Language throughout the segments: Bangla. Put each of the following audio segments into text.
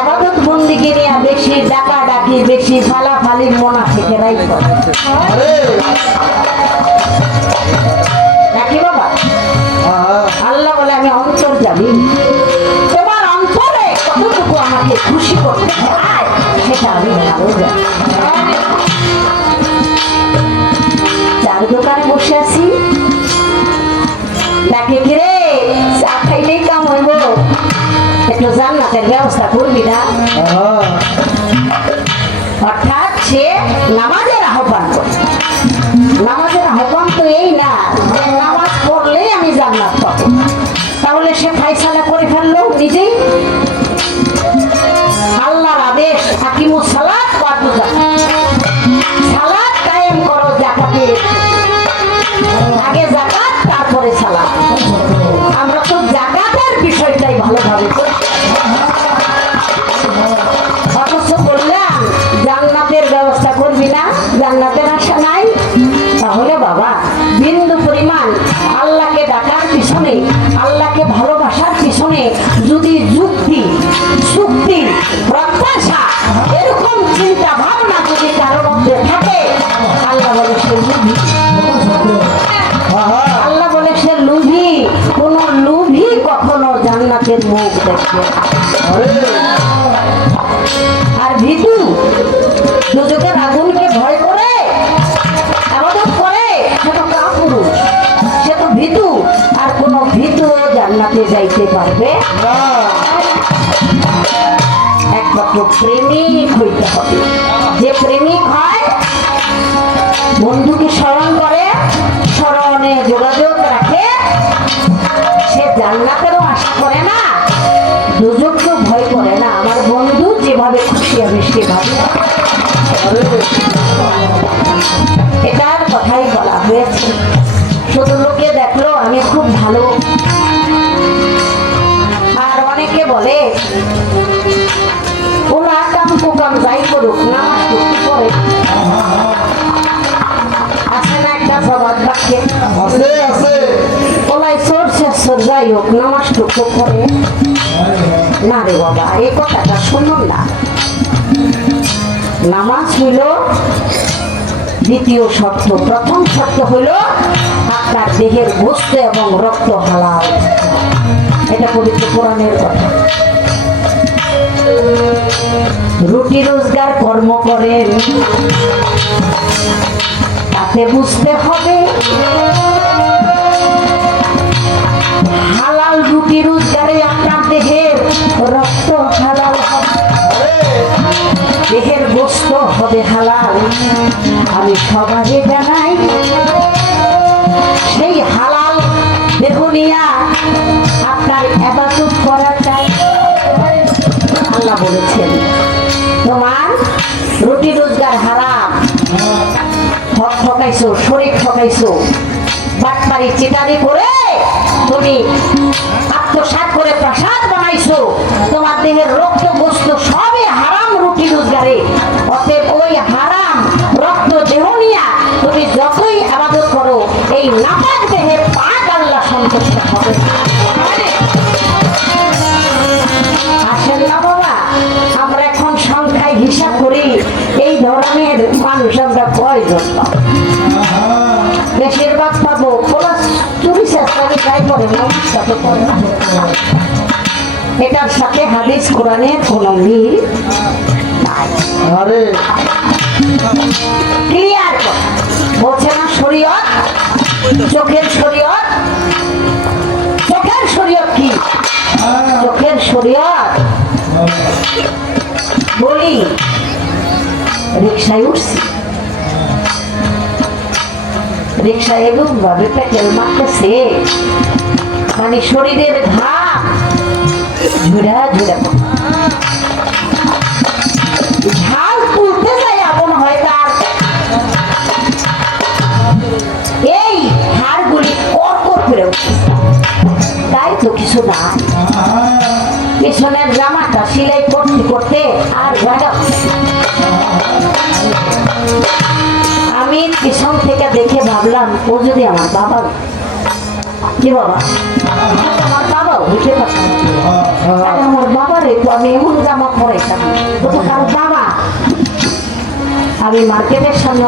আবাদত বন্দিকে নিয়ে বেশি ডাকা ডাকি বেশি ফালাফালি মনা থেকেরাই করে আরে! নাকি বাবা? হ্যাঁ। হ্যাঁ আল্লাহ বলে আমি অন্তর যাবি তোমার অন্তরে কতটুকু আমাকে খুশি করতে চায় সেটা আমি ভালো জানি। চার দোকানে বসে আছি। ডাকে ঘিরে চা খাইলেই কাম হইব? একটু জান্নাতের ব্যবস্থা করবি না অর্থাৎ সে নামাজের আহ্বান করে নামাজের আহ্বান তো এই না যে নামাজ পড়লেই আমি জান্নাত পাবো তাহলে সে ফাইসালা করে ফেলল নিজেই আল্লাহর আদেশ হাকিমু সালাত ওয়াতু যাকাত সালাত কায়েম করো জাকাতে আগে জাকাত তারপরে সালাত আমরা তো জাকাতের বিষয়টাই ভালোভাবে করি। জান্নাতের মুখ দেখবে আরে ভীতু দুজকের আগুনকে ভয় করে আবাদত করে, সে তো সে তো ভীতু, আর কোনো ভীতু জান্নাতে যাইতে পারবে একমাত্র প্রেমিক হইতে হবে। যে প্রেমিক হয়, বন্ধুকে স্মরণ এটার কথাই বলা হয়েছে শুধু লোকে দেখল আমি খুব ভালো আর অনেকে বলে ওরা কাম কুকাম যাই করুক করতে পড়ে আছে না একটা সবার ওলাই সর যাই হোক নামাজ করে না রে বাবা, এই কথাটা শুনুন না। নামাজ হইল দ্বিতীয় শর্ত। প্রথম শর্ত হইল আপনার দেহের বস্তু এবং রক্ত হালাল। এটা পবিত্র কোরআনের কথা। রুটি রোজগার কর্ম করেন। তাতে বুঝতে হবে সবাই জানাই, সেই হালাল বেগুনিয়া আপনার এবাদত করা চাই আল্লাহ বলেছেন, তোমার রুটি রোজগার হারাম। হক ঠকাইছো শরীর ঠকাইছো। বাটপারি চিটারি করে তুমি আত্মসাত করে প্রসাদ বানাইছো। তোমার দেহের রক্ত গোস্ত সবই হারাম রুটি রোজগারে। ধরনের মানুষ আমরা পাবো বেশিরভাগ পাবো প্লাস চুরি চেষ্টা ট্রাই করে না তাতে করে না। এটার সাথে হাদিস কোরআনের কোনো মিল নাই। ক্লিয়ার বলছে না শরীয়ত? চোখের শরীয়ত? চোখের শরীয়ত কি? চোখের শরীয়ত? বলি। রিক্সায় উঠছি রিক্সায় এবং মারতেছে। মানে শরীরের ঘাম ঝুড়া ঝুড়া হয় এই করে তাই তো কিছু না। পেছনের জামাটা সিলাই করতে করতে আর জায়গা পিছন থেকে দেখে ভাবলাম, ও যদি আমার বাবা কি বাবা? আমার তো আমি তো বাবা। আমি মার্কেটের সামনে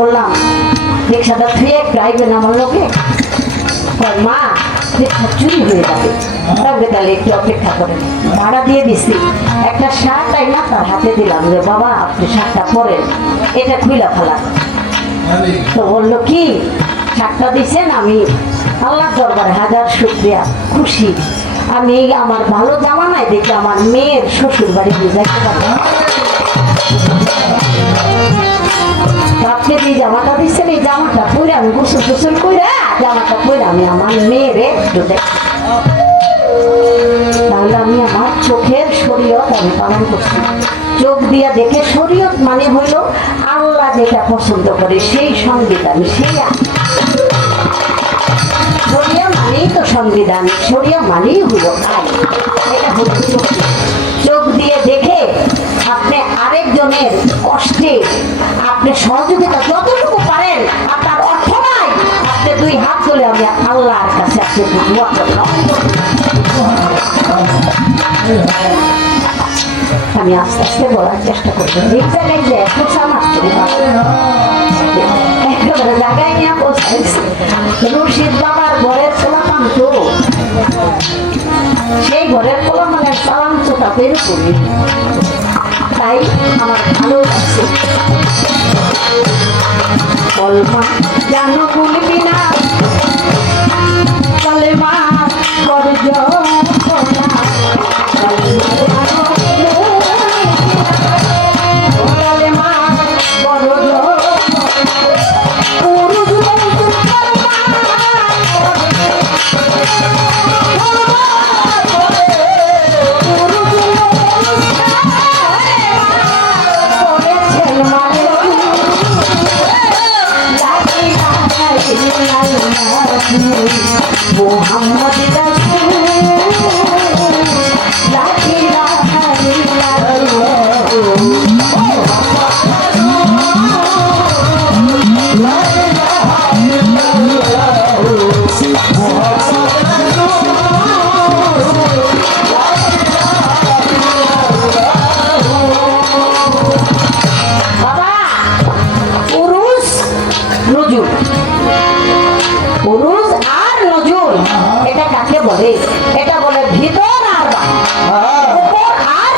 বললাম, রিক্সাটা থুয়ে আমার লোকে মা চুরি হয়ে যাবে। তাহলে একটু অপেক্ষা ভাড়া দিয়ে দিছি। একটা শার্ট আইনা তার হাতে দিলাম যে, বাবা, আপনি শার্টটা পরেন। এটা খুইলা ফেলান তো বলল কি? শার্টটা দিচ্ছেন আমি। আল্লাহ দরবারে হাজার শুক্রিয়া, খুশি। আমি আমার ভালো জামা নাই দেখে আমার মেয়ের শ্বশুর বাড়ি বুঝাইতে পারব। আপনি যে জামাটা দিচ্ছেন এই জামাটা পরে আমি গোসল গোসল করে জামাটা পরে আমি আমার মেয়েরে তাহলে আমি চোখের শরীয়ত আমি পালন করছি। চোখ দিয়া দেখে শরীয়ত মানে হইল আল্লাহ যেটা পছন্দ করে, সেই সংবিধান, সেই আইন। শরিয়া মানেই তো সংবিধান, শরিয়া মানেই হইল হলো চোখ। চোখ দিয়ে দেখে আপনি আরেকজনের কষ্টে আপনি সহযোগিতা যতটুকু পারেন, আপনার অর্থ নাই, আপনি দুই হাত তুলে আমি আল্লাহর কাছে আপনি দোয়া করলাম। আমি আস্তে আস্তে বলার চেষ্টা করব। এই জায়গায় যে জায়গায় নিয়ে পৌঁছাইছি রশিদ বাবার ঘরের পোলাপান তো। সেই ঘরের পোলা মানে সালাম চোটা বের তাই আমার ভালো লাগছে। কলমা জানো ভুলবি না। কলমা করে এটা বলে ভিতর আর উপর আর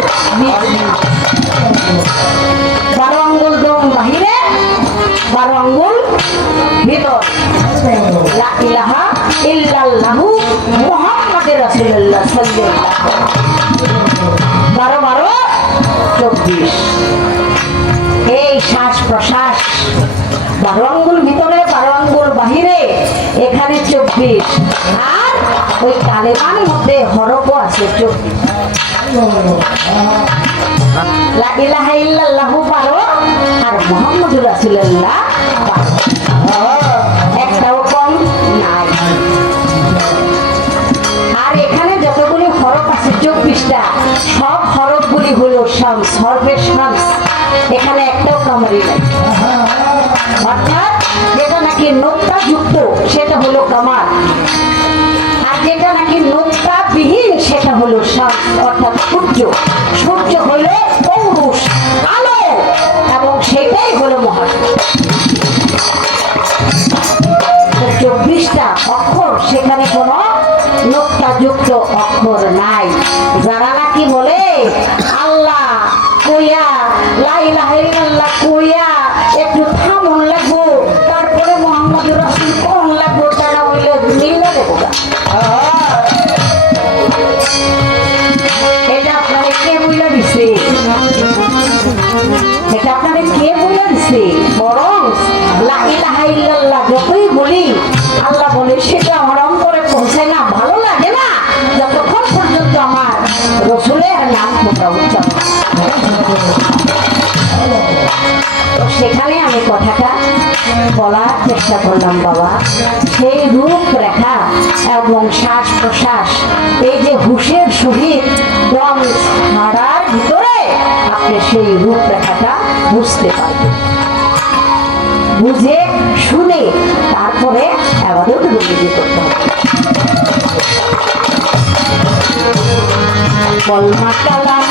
বারো আঙ্গুল দম বাহিরে বারো আঙ্গুল ভিতর। লা ইলাহা ইল্লাল্লাহু মুহাম্মাদুর রাসূলুল্লাহ সাল্লাল্লাহু বারো বারো চব্বিশ। এই শ্বাস প্রশ্বাস বারো আঙ্গুল ভিতরে বারো আঙ্গুল বাহিরে চব্বিশ আর ওই কালেমার মধ্যে হরফও আছে চব্বিশ বারো আর বারো হ্যাঁ একটাও কম আর এখানে যতগুলি হরফ চব্বিশটা, সব হলো এখানে একটাও কামারি নাই। অর্থাৎ যেটা নাকি নোক্তা যুক্ত অর্থাৎ সূর্য। সূর্য হলো পৌরুষ আলো এবং সেটাই হলো চব্বিশটা অক্ষর, সেখানে কোনো নোক্তাযুক্ত অক্ষর নাই। যারা নাকি বলে, আল্লাহ, কইয়া লাইলাহিল্লাহ কইয়া কথাটা বলার চেষ্টা করলাম বাবা। সেই রূপ রেখা এবং শ্বাস প্রশ্বাস, এই যে হুশের সহিত দম ছাড়ার ভিতরে আপনি সেই রূপরেখাটা বুঝতে পারবেন। বুঝে, শুনে, তারপরে আবাদত রুগী করতে হবে। কলমা কালাম